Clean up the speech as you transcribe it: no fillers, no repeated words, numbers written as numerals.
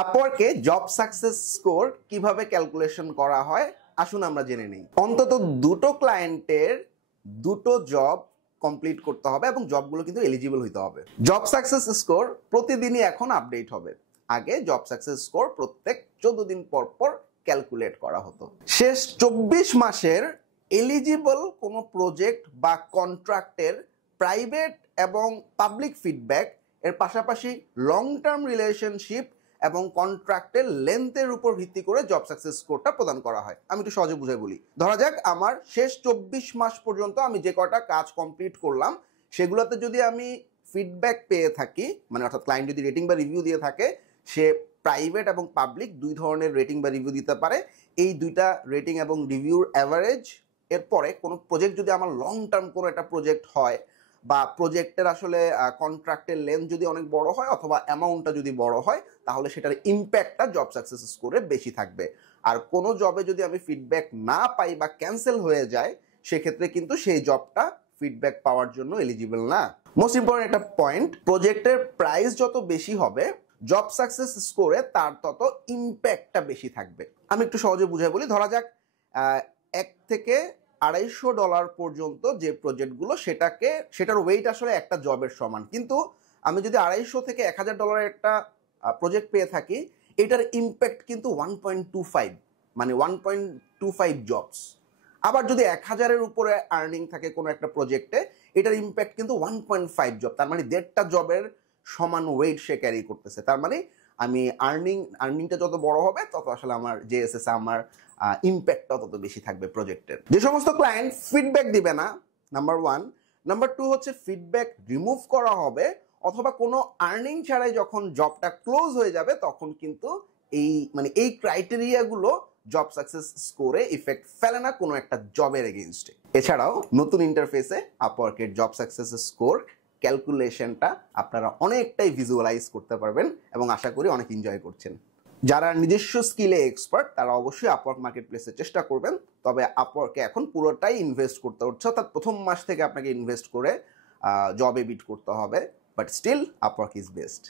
আপওয়ার্কে job success score কিভাবে calculation করা হয় আসুন আমরা জেনে নিই। অন্তত দুটো ক্লায়েন্টের দুটো জব কমপ্লিট করতে হবে এবং জবগুলো কিন্তু এলিজিবল হইতে হবে। জব সাকসেস স্কোর প্রতিদিনই এখন আপডেট হবে। আগে জব সাকসেস স্কোর প্রত্যেক 14 দিন পর পর ক্যালকুলেট করা হতো। শেষ 24 মাসের এলিজিবল কোনো প্রজেক্ট বা কন্ট্রাক্টের প্রাইভেট এবং পাবলিক ফিডব্যাক এর পাশাপাশি লং টার্ম রিলেশনশিপ এবং কন্ট্রাক্টের লেন্থের উপর ভিত্তি করে জব সাকসেস স্কোরটা প্রদান করা হয়। আমি একটু সহজে বুঝাই বলি। ধরা যাক আমার শেষ 24 মাস পর্যন্ত আমি যে কটা কাজ কমপ্লিট করলাম সেগুলোতে যদি আমি ফিডব্যাক পেয়ে থাকি, মানে অর্থাৎ ক্লায়েন্ট যদি রেটিং বা রিভিউ দিয়ে থাকে, সে প্রাইভেট এবং পাবলিক দুই ধরনের রেটিং বা রিভিউ দিতে পারে। এই দুইটা রেটিং এবং রিভিউর অ্যাভারেজ এরপরে কোনো প্রজেক্ট যদি আমার লং টার্ম কোনো একটা প্রজেক্ট হয় বা প্রজেক্টের আসলে কন্ট্রাক্টের লেন্থ যদি অনেক বড় হয় অথবা অ্যামাউন্টটা যদি বড় হয়, তাহলে সেটার ইম্প্যাক্টটা জব সাকসেস স্কোরে বেশি থাকবে। আর কোনো জবে যদি আমি ফিডব্যাক না পাই বা ক্যান্সেল হয়ে যায়, সেক্ষেত্রে কিন্তু সেই জবটা ফিডব্যাক পাওয়ার জন্য এলিজিবল না। মোস্ট ইম্পর্টেন্ট একটা পয়েন্ট, প্রজেক্টের প্রাইস যত বেশি হবে জব সাকসেস স্কোরে তার তত ইম্প্যাক্টটা বেশি থাকবে। আমি একটু সহজে বুঝাই বলি। ধরা যাক $1 থেকে $250 পর্যন্ত যে প্রজেক্টগুলো সেটার ওয়েট আসলে একটা জবের সমান, কিন্তু আমি যদি $250 থেকে $1000 একটা প্রজেক্ট পেয়ে থাকি, এটার ইম্প্যাক্ট কিন্তু 1.25, মানে 1.25 জবস। আবার যদি 1000-এর উপরে আর্নিং থাকে কোনো একটা প্রজেক্টে, এটার ইম্প্যাক্ট কিন্তু 1.5 জব, তার মানে 1.5টা জবের সমান ওয়েট সে ক্যারি করতেছে। তার মানে আমি আর্নিংটা যত বড় হবে তত আসলে আমার জেএসএস আমার ইম্প্যাক্টটা তত বেশি থাকবে প্রজেক্টের। যে সমস্ত ক্লায়েন্ট ফিডব্যাক দিবে না, নাম্বার 1। নাম্বার 2 হচ্ছে ফিডব্যাক রিমুভ করা হবে অথবা কোনো আর্নিং ছাড়াই যখন জবটা ক্লোজ হয়ে যাবে তখন কিন্তু এই ক্রাইটেরিয়াগুলো জব সাকসেস স্কোরে ইফেক্ট ফেলে না কোনো একটা জবের এগেইনস্টে। এছাড়াও নতুন ইন্টারফেসে আপওয়ার্কের জব সাকসেস স্কোর ক্যালকুলেশনটা আপনারা অনেকটাই ভিজুয়ালাইজ করতে পারবেন এবং আশা করি অনেক এনজয় করছেন। যারা নিজস্ব স্কিলে এক্সপার্ট তারা অবশ্যই আপওয়ার্ক মার্কেট প্লেসে চেষ্টা করবেন। তবে আপওয়ার্কে এখন পুরোটাই ইনভেস্ট করতে হচ্ছে, অর্থাৎ প্রথম মাস থেকে আপনাকে ইনভেস্ট করে জবে বিট করতে হবে, but still Upwork is best.